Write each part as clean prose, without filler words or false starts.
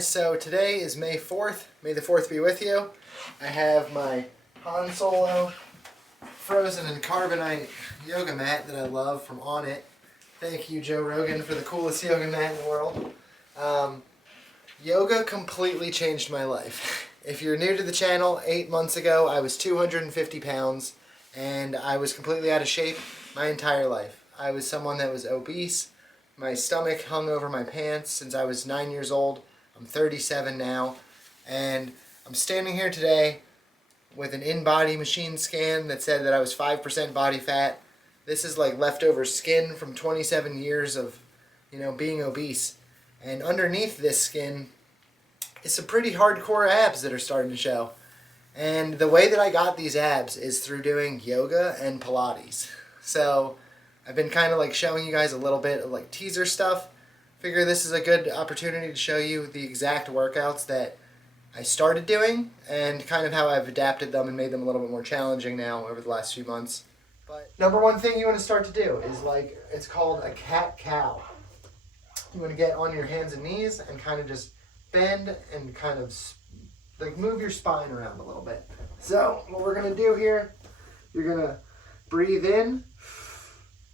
So today is May 4th. May the 4th be with you. I have my Han Solo frozen in carbonite yoga mat that I love from On It. Thank you, Joe Rogan, for the coolest yoga mat in the world. Yoga completely changed my life. If you're new to the channel, 8 months ago I was 250 pounds and I was completely out of shape my entire life. I was someone that was obese. My stomach hung over my pants since I was 9 years old. I'm 37 now, and I'm standing here today with an in-body machine scan that said that I was 5% body fat. This is like leftover skin from 27 years of, being obese. And underneath this skin is some pretty hardcore abs that are starting to show. And the way that I got these abs is through doing yoga and Pilates. So I've been kind of like showing you guys a little bit of like teaser stuff. Figure this is a good opportunity to show you the exact workouts that I started doing and kind of how I've adapted them and made them a little bit more challenging now over the last few months. But number one thing you want to start to do is it's called a cat-cow. You want to get on your hands and knees and kind of just bend and kind of move your spine around a little bit. So what we're going to do here, you're going to breathe in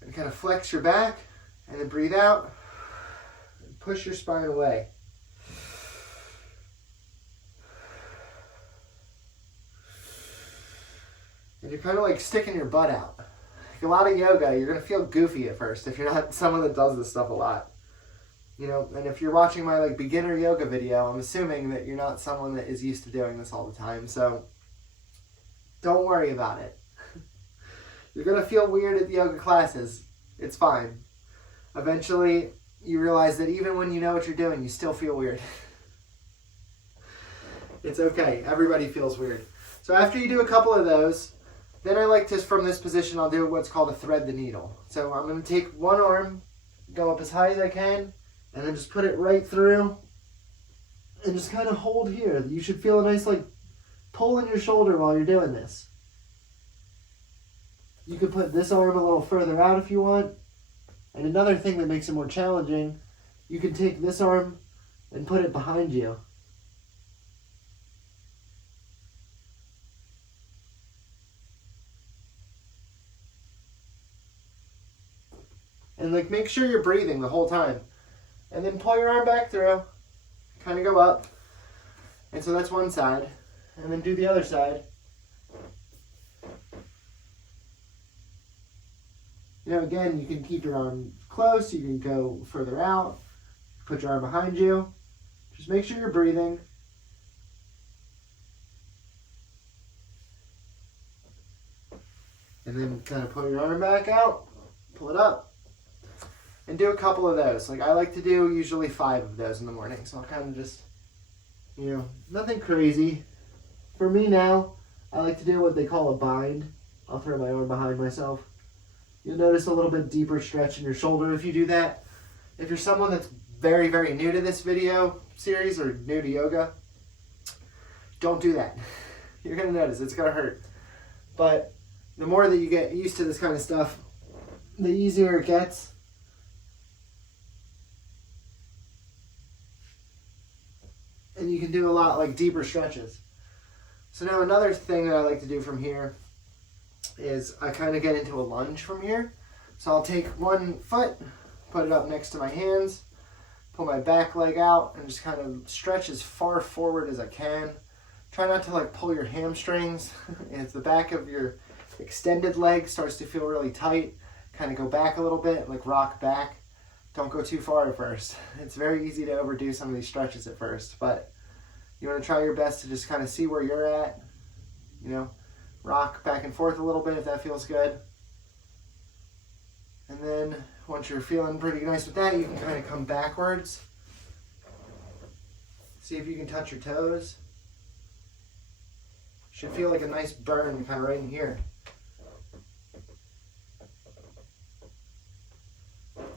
and kind of flex your back and then breathe out. Push your spine away. And you're kind of like sticking your butt out. Like a lot of yoga, you're going to feel goofy at first if you're not someone that does this stuff a lot. And if you're watching my beginner yoga video, I'm assuming that you're not someone that is used to doing this all the time. So don't worry about it. You're going to feel weird at the yoga classes. It's fine. Eventually, you realize that even when you know what you're doing, you still feel weird. It's okay. Everybody feels weird. So after you do a couple of those, then I like to, from this position, I'll do what's called a thread the needle. So I'm going to take one arm, go up as high as I can, and then just put it right through, and just kind of hold here. You should feel a nice pull in your shoulder while you're doing this. You could put this arm a little further out if you want. And another thing that makes it more challenging, you can take this arm and put it behind you. And make sure you're breathing the whole time. And then pull your arm back through, kind of go up. And so that's one side. And then do the other side. Again, you can keep your arm close, you can go further out, put your arm behind you. Just make sure you're breathing. And then kind of pull your arm back out, pull it up, and do a couple of those. I like to do usually 5 of those in the morning, so I'll kind of just, nothing crazy. For me now, I like to do what they call a bind. I'll throw my arm behind myself. You'll notice a little bit deeper stretch in your shoulder if you do that. If you're someone that's very, very new to this video series or new to yoga, don't do that. You're going to notice it's going to hurt. But the more that you get used to this kind of stuff, the easier it gets. And you can do a lot deeper stretches. So now another thing that I like to do from here is I kind of get into a lunge from here. So I'll take one foot, put it up next to my hands, pull my back leg out, and just kind of stretch as far forward as I can. Try not to pull your hamstrings. If the back of your extended leg starts to feel really tight, kind of go back a little bit, rock back. Don't go too far at first. It's very easy to overdo some of these stretches at first, but you want to try your best to just kind of see where you're at, rock back and forth a little bit if that feels good. And then once you're feeling pretty nice with that, you can kind of come backwards. See if you can touch your toes. Should feel like a nice burn kind of right in here.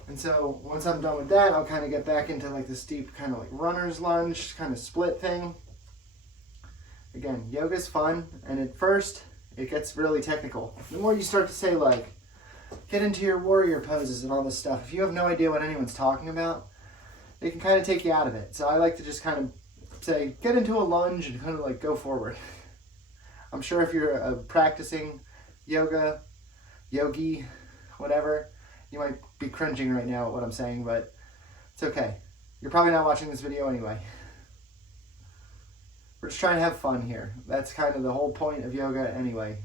And so once I'm done with that, I'll kind of get back into this deep kind of runner's lunge, kind of split thing. Again, yoga's fun, and at first, it gets really technical. The more you start to say get into your warrior poses and all this stuff, if you have no idea what anyone's talking about, they can kind of take you out of it. So I like to just kind of say, get into a lunge and kind of like go forward. I'm sure if you're practicing yogi, whatever, you might be cringing right now at what I'm saying, but it's okay. You're probably not watching this video anyway. We're just trying to have fun here. That's kind of the whole point of yoga anyway.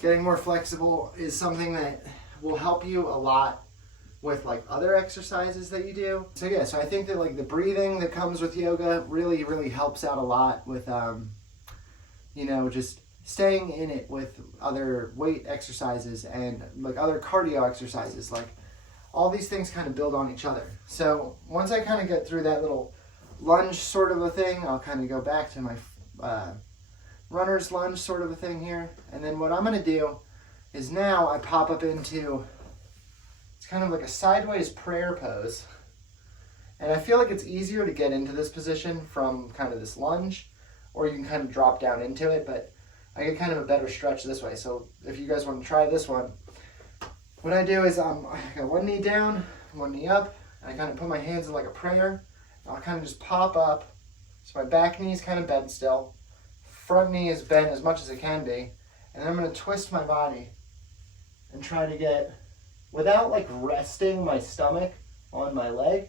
Getting more flexible is something that will help you a lot with like other exercises that you do. So yeah, so I think that like the breathing that comes with yoga really, really helps out a lot with, you know, just staying in it with other weight exercises and like other cardio exercises. Like all these things kind of build on each other. So once I kind of get through that little lunge sort of a thing, I'll kind of go back to my runner's lunge sort of a thing here. And then what I'm going to do is now I pop up into, it's kind of like a sideways prayer pose. And I feel like it's easier to get into this position from kind of this lunge, or you can kind of drop down into it, but I get kind of a better stretch this way. So if you guys want to try this one, what I do is I got one knee down, one knee up, and I kind of put my hands in like a prayer. I'll kind of just pop up. So my back knee is kind of bent still. Front knee is bent as much as it can be. And then I'm going to twist my body and try to get, without like resting my stomach on my leg,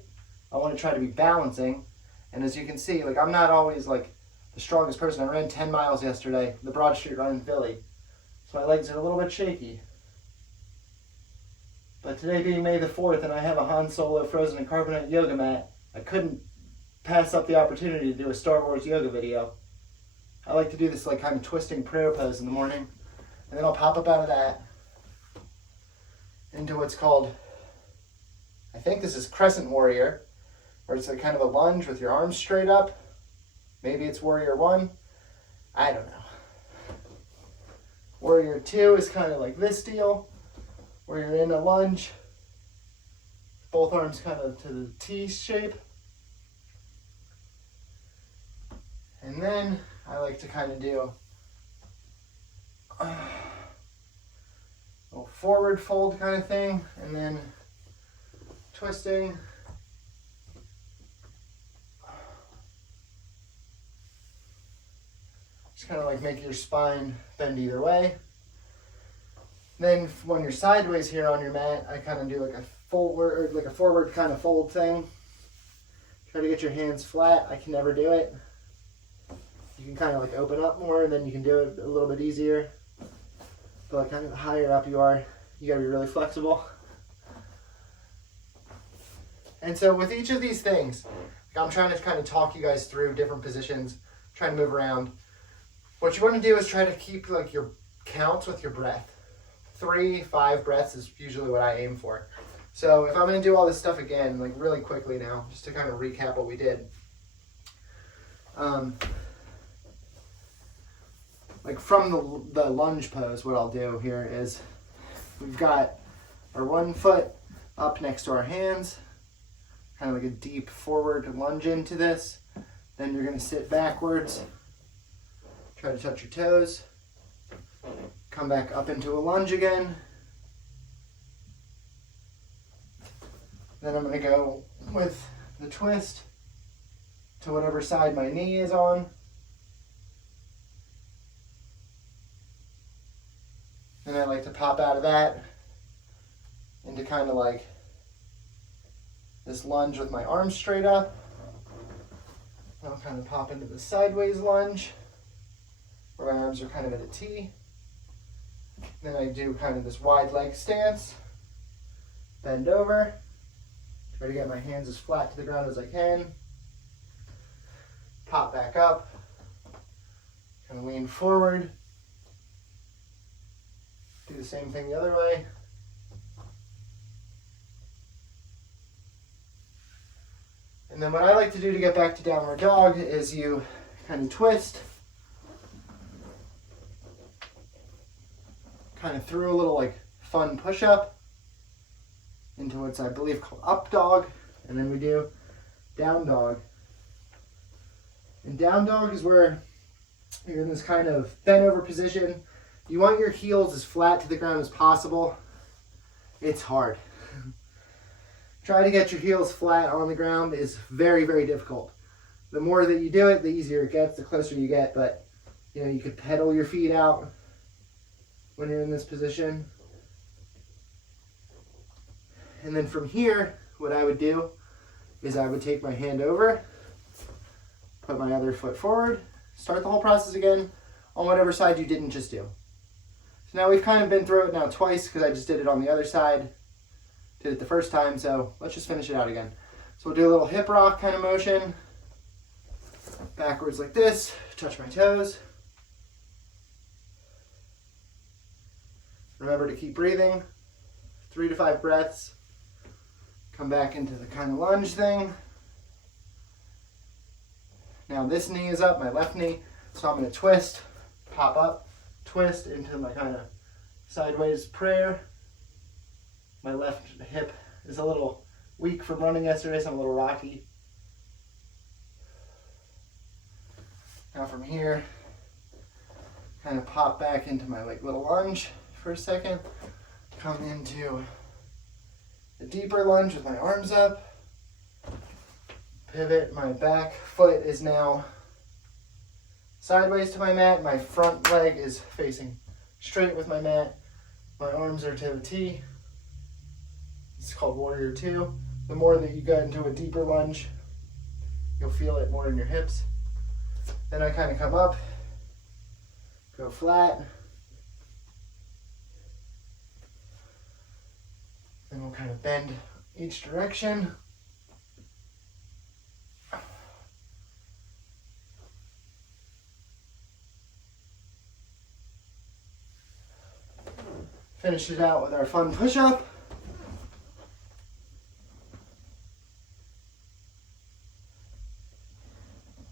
I want to try to be balancing. And as you can see, like I'm not always like the strongest person. I ran 10 miles yesterday, the Broad Street run in Philly. So my legs are a little bit shaky. But today being May the 4th and I have a Han Solo frozen in carbonite yoga mat, I couldn't pass up the opportunity to do a Star Wars yoga video. I like to do this like kind of twisting prayer pose in the morning. And then I'll pop up out of that into what's called, I think this is Crescent Warrior, where it's like kind of a lunge with your arms straight up. Maybe it's Warrior 1. I don't know. Warrior 2 is kind of like this deal, where you're in a lunge, both arms kind of to the T shape. And then I like to kind of do a little forward fold kind of thing, and then twisting. Just kind of like make your spine bend either way. Then when you're sideways here on your mat, I kind of do like a forward kind of fold thing. Try to get your hands flat. I can never do it. You can kind of like open up more, and then you can do it a little bit easier. But like kind of the higher up you are, you gotta be really flexible. And so with each of these things, I'm trying to kind of talk you guys through different positions, trying to move around. What you want to do is try to keep like your counts with your breath. 3, 5 breaths is usually what I aim for. So if I'm going to do all this stuff again, like really quickly now, just to kind of recap what we did. Like from the lunge pose, what I'll do here is we've got our one foot up next to our hands, kind of like a deep forward lunge into this. Then you're going to sit backwards, try to touch your toes, come back up into a lunge again. Then I'm going to go with the twist to whatever side my knee is on. And I like to pop out of that into kind of like this lunge with my arms straight up. I'll kind of pop into the sideways lunge where my arms are kind of at a T. Then I do kind of this wide leg stance, bend over, try to get my hands as flat to the ground as I can, pop back up, kind of lean forward, do the same thing the other way. And then what I like to do to get back to downward dog is you kind of twist, kind of through a little like fun push-up into what's I believe called up dog, and then we do down dog. And down dog is where you're in this kind of bent over position. You want your heels as flat to the ground as possible. It's hard. Try to get your heels flat on the ground is very, very difficult. The more that you do it, the easier it gets, the closer you get, but you know, you could pedal your feet out when you're in this position. And then from here, what I would do is I would take my hand over, put my other foot forward, start the whole process again on whatever side you didn't just do. So now we've kind of been through it now twice because I just did it on the other side. Did it the first time, so let's just finish it out again. So we'll do a little hip rock kind of motion. Backwards like this, touch my toes. Remember to keep breathing, 3 to 5 breaths. Come back into the kind of lunge thing. Now this knee is up, my left knee, so I'm going to twist, pop up, twist into my kind of sideways prayer. My left hip is a little weak from running yesterday, so I'm a little rocky. Now from here, kind of pop back into my like little lunge for a second. Come into a deeper lunge with my arms up. Pivot, my back foot is now sideways to my mat. My front leg is facing straight with my mat. My arms are to the T. It's called Warrior 2. The more that you go into a deeper lunge, you'll feel it more in your hips. Then I kind of come up, go flat. Then we'll kind of bend each direction. Finish it out with our fun push-up.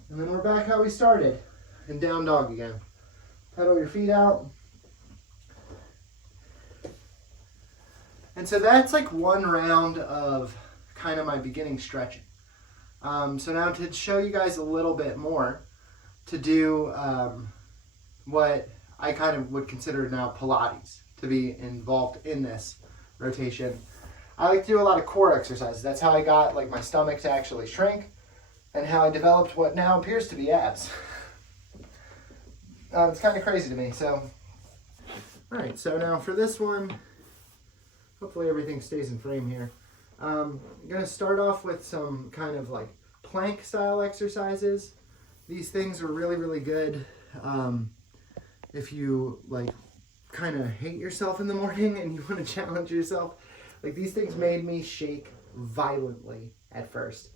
And then we're back how we started, in down dog again. Pedal your feet out. And so that's like one round of kind of my beginning stretching. So now to show you guys a little bit more, to do what I kind of would consider now Pilates, to be involved in this rotation. I like to do a lot of core exercises. That's how I got like my stomach to actually shrink, and how I developed what now appears to be abs. It's kind of crazy to me. So, all right, so now for this one, hopefully everything stays in frame here. I'm gonna start off with some kind of like plank style exercises. These things are really, really good if you like kind of hate yourself in the morning and you want to challenge yourself. Like, these things made me shake violently at first.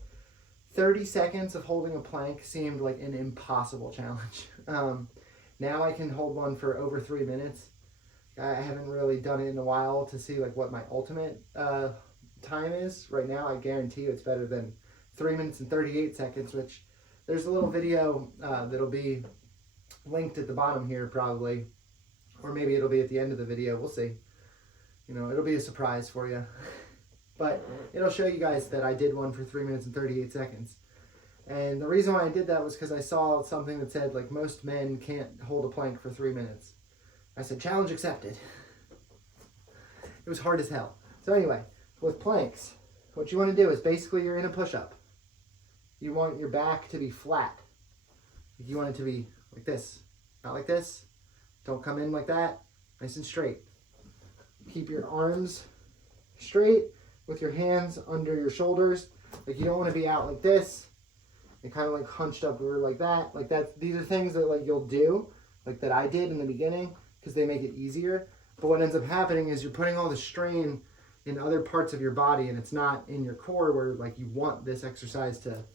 30 seconds of holding a plank seemed like an impossible challenge. Now I can hold one for over 3 minutes. I haven't really done it in a while to see like what my ultimate time is. Right now, I guarantee you it's better than 3 minutes and 38 seconds, which there's a little video that'll be linked at the bottom here probably, or maybe it'll be at the end of the video. We'll see. You know, it'll be a surprise for you. But it'll show you guys that I did one for 3 minutes and 38 seconds. And the reason why I did that was because I saw something that said, like, most men can't hold a plank for 3 minutes. I said, challenge accepted. It was hard as hell. So anyway, with planks, what you want to do is basically you're in a push-up. You want your back to be flat. You want it to be like this, not like this. Don't come in like that. Nice and straight. Keep your arms straight with your hands under your shoulders. Like, you don't want to be out like this and kind of like hunched up over like that. Like that. These are things that like you'll do, like that I did in the beginning, because they make it easier. But what ends up happening is you're putting all the strain in other parts of your body, and it's not in your core where like you want this exercise to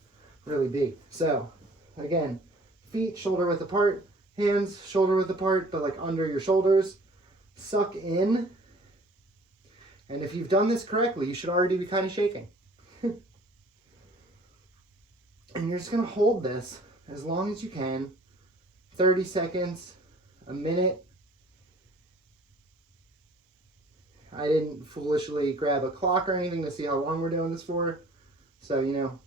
really be. So again, feet shoulder width apart, hands shoulder width apart, but like under your shoulders. Suck in. And if you've done this correctly, you should already be kind of shaking. And you're just going to hold this as long as you can. 30 seconds, a minute. I didn't foolishly grab a clock or anything to see how long we're doing this for. So, you know,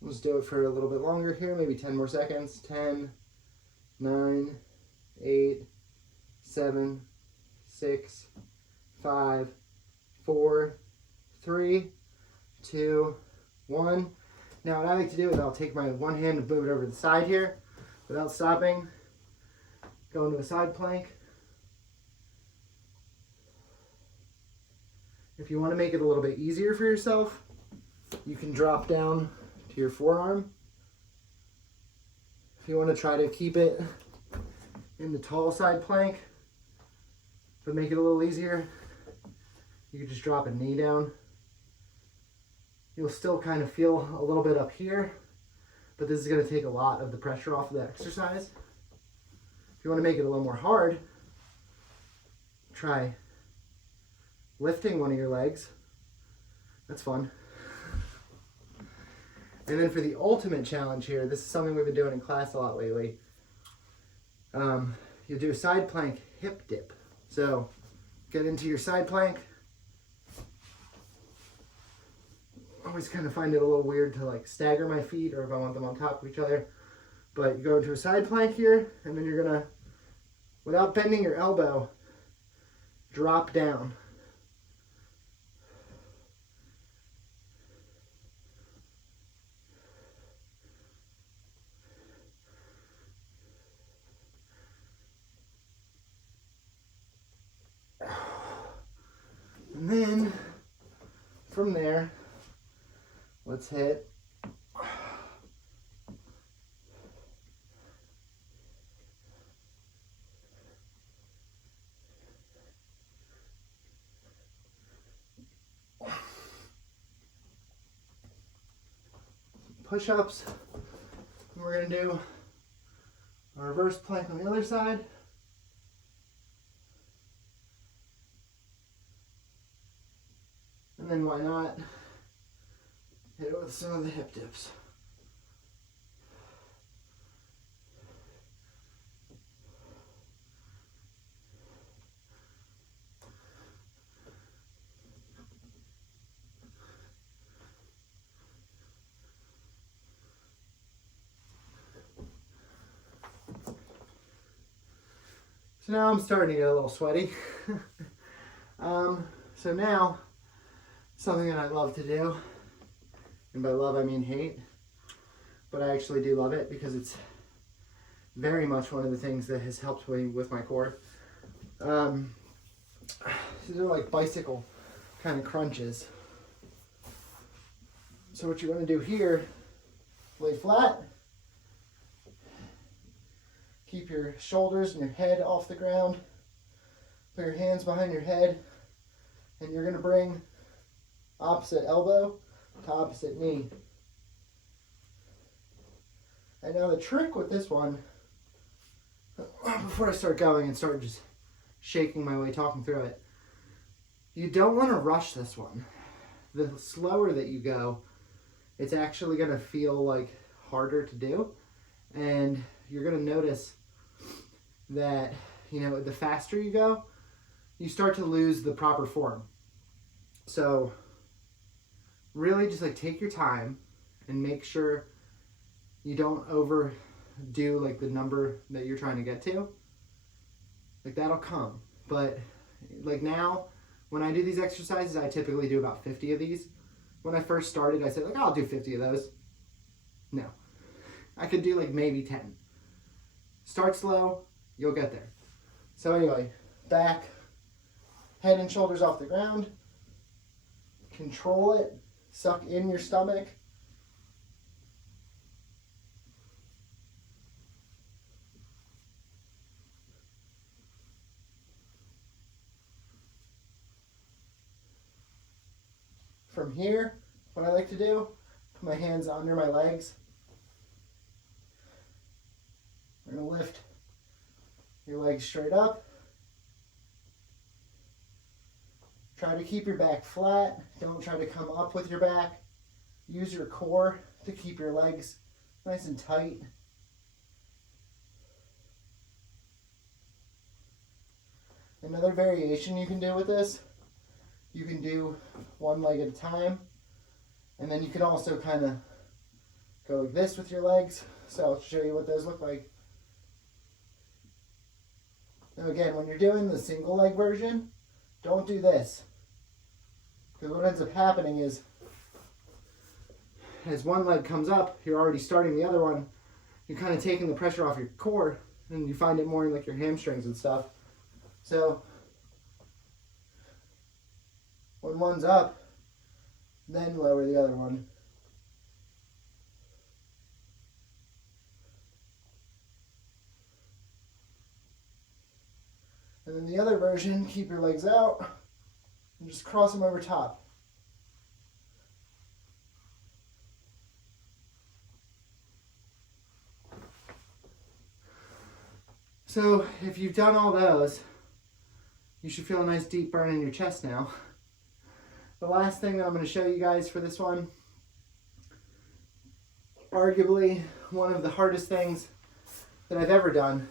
let's do it for a little bit longer here, maybe 10 more seconds. 10, 9, 8, 7, 6, 5, 4, 3, 2, 1. Now what I like to do is I'll take my one hand and move it over to the side here without stopping. Go into a side plank. If you want to make it a little bit easier for yourself, you can drop down to your forearm. If you want to try to keep it in the tall side plank, but make it a little easier, you can just drop a knee down. You'll still kind of feel a little bit up here, but this is going to take a lot of the pressure off of the exercise. If you want to make it a little more hard, try lifting one of your legs. That's fun. And then for the ultimate challenge here, this is something we've been doing in class a lot lately. You'll do a side plank hip dip. So get into your side plank. I always kind of find it a little weird to like stagger my feet or if I want them on top of each other. But you go into a side plank here, and then you're gonna, without bending your elbow, drop down. And then from there, let's hit push-ups. And we're going to do a reverse plank on the other side. And then why not hit it with some of the hip dips. So now I'm starting to get a little sweaty. So now, something that I love to do, and by love I mean hate, but I actually do love it because it's very much one of the things that has helped me with my core. These are like bicycle kind of crunches. So what you want to do here, lay flat, keep your shoulders and your head off the ground, put your hands behind your head, and you're going to bring opposite elbow to opposite knee. And now the trick with this one, before I start going and start just shaking my way, talking through it, you don't want to rush this one. The slower that you go, it's actually going to feel like harder to do. And you're going to notice that, you know, the faster you go, you start to lose the proper form. So really just like take your time and make sure you don't overdo like the number that you're trying to get to. Like that'll come. But like now, when I do these exercises, I typically do about 50 of these. When I first started, I said like, I'll do 50 of those. No, I could do like maybe 10. Start slow, you'll get there. So anyway, back, head and shoulders off the ground. Control it, suck in your stomach. From here, what I like to do, put my hands under my legs. We're going to lift your legs straight up. Try to keep your back flat. Don't try to come up with your back. Use your core to keep your legs nice and tight. Another variation you can do with this, you can do one leg at a time, and then you can also kind of go like this with your legs. So I'll show you what those look like. Now again, when you're doing the single leg version, don't do this. Because what ends up happening is as one leg comes up, you're already starting the other one. You're kind of taking the pressure off your core, and you find it more in like your hamstrings and stuff. So when one's up, then lower the other one. And then the other version, keep your legs out and just cross them over top. So if you've done all those, you should feel a nice deep burn in your chest now. The last thing that I'm going to show you guys for this one, arguably one of the hardest things that I've ever done.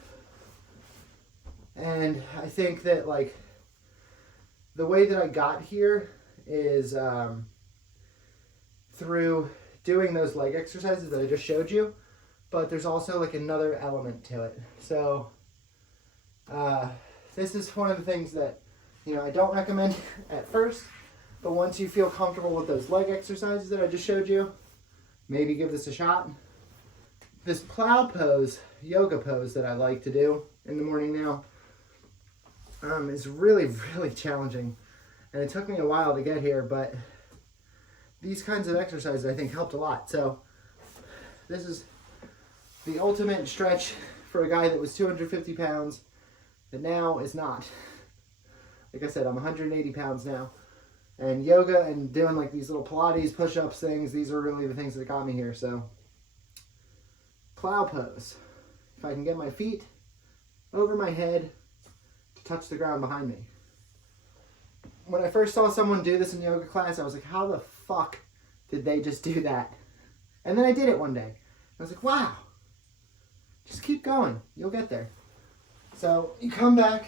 And I think that like the way that I got here is through doing those leg exercises that I just showed you, but there's also like another element to it. So this is one of the things that, you know, I don't recommend at first, but once you feel comfortable with those leg exercises that I just showed you, maybe give this a shot. This plow pose, yoga pose that I like to do in the morning now, is really, really challenging. And it took me a while to get here, but these kinds of exercises I think helped a lot. So this is the ultimate stretch for a guy that was 250 pounds that now is not. Like I said, I'm 180 pounds now. And yoga and doing like these little Pilates push-ups things, these are really the things that got me here. So plow pose. If I can get my feet over my head to touch the ground behind me. When I first saw someone do this in yoga class, I was like, how the fuck did they just do that? And then I did it one day. I was like, wow, just keep going. You'll get there. So you come back.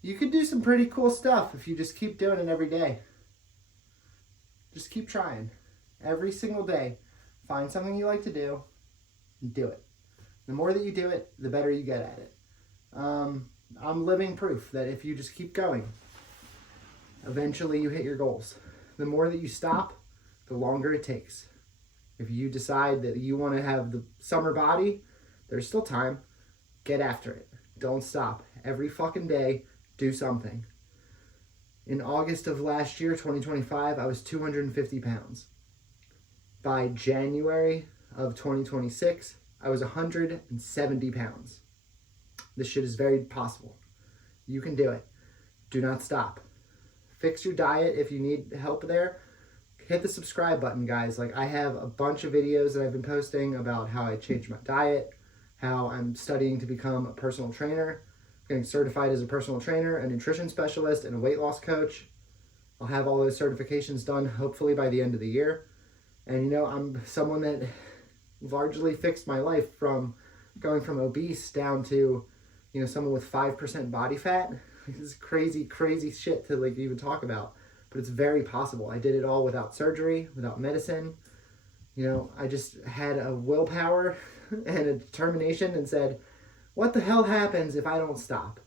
You could do some pretty cool stuff if you just keep doing it every day. Just keep trying. Every single day, find something you like to do and do it. The more that you do it, the better you get at it. I'm living proof that if you just keep going, eventually you hit your goals. The more that you stop, the longer it takes. If you decide that you want to have the summer body, there's still time. Get after it. Don't stop. Every fucking day, do something. In August of last year, 2025, I was 250 pounds. By January of 2026, I was 170 pounds. This shit is very possible. You can do it. Do not stop. Fix your diet if you need help there. Hit the subscribe button, guys. Like, I have a bunch of videos that I've been posting about how I changed my diet, how I'm studying to become a personal trainer, getting certified as a personal trainer, a nutrition specialist, and a weight loss coach. I'll have all those certifications done hopefully by the end of the year. And you know, I'm someone that largely fixed my life from going from obese down to, you know, someone with 5% body fat. This is crazy, crazy shit to like even talk about, but it's very possible. I did it all without surgery, without medicine. You know, I just had a willpower and a determination and said, what the hell happens if I don't stop?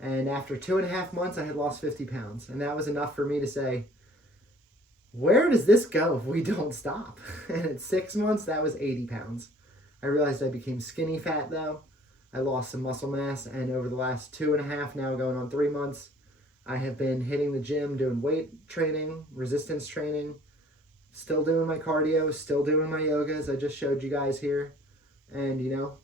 And after 2.5 months, I had lost 50 pounds. And that was enough for me to say, where does this go if we don't stop? And at 6 months, that was 80 pounds. I realized I became skinny fat though. I lost some muscle mass. And over the last 2.5, now going on 3 months, I have been hitting the gym, doing weight training, resistance training, still doing my cardio, still doing my yoga, as I just showed you guys here. And you know,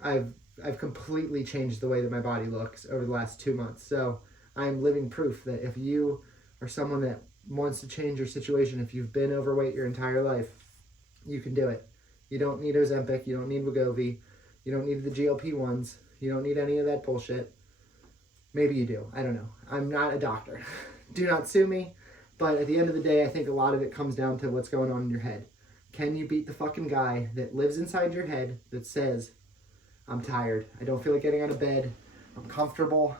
I've completely changed the way that my body looks over the last 2 months. So I'm living proof that if you are someone that wants to change your situation, if you've been overweight your entire life, you can do it. You don't need Ozempic, you don't need Wegovy, you don't need the GLP-1s, you don't need any of that bullshit. Maybe you do, I don't know. I'm not a doctor. Do not sue me. But at the end of the day, I think a lot of it comes down to what's going on in your head. Can you beat the fucking guy that lives inside your head that says, I'm tired, I don't feel like getting out of bed, I'm comfortable,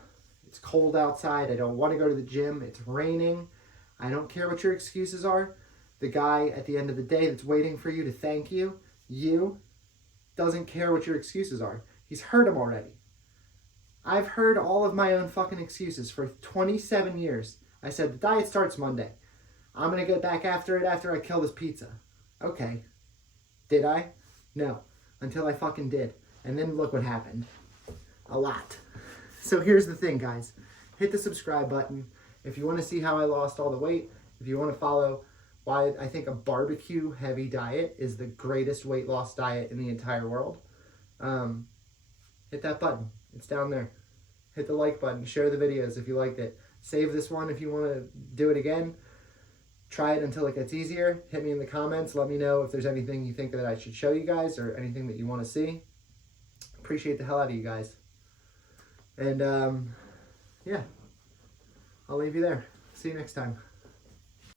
it's cold outside, I don't want to go to the gym, it's raining, I don't care what your excuses are. The guy at the end of the day that's waiting for you to thank you, doesn't care what your excuses are. He's heard them already. I've heard all of my own fucking excuses for 27 years. I said, the diet starts Monday. I'm going to get back after it after I kill this pizza. Okay. Did I? No. Until I fucking did. And then look what happened. A lot. So here's the thing, guys. Hit the subscribe button. If you want to see how I lost all the weight, if you want to follow why I think a barbecue heavy diet is the greatest weight loss diet in the entire world, hit that button. It's down there. Hit the like button. Share the videos if you liked it. Save this one if you want to do it again. Try it until it gets easier. Hit me in the comments. Let me know if there's anything you think that I should show you guys or anything that you want to see. Appreciate the hell out of you guys. And yeah, I'll leave you there. See you next time.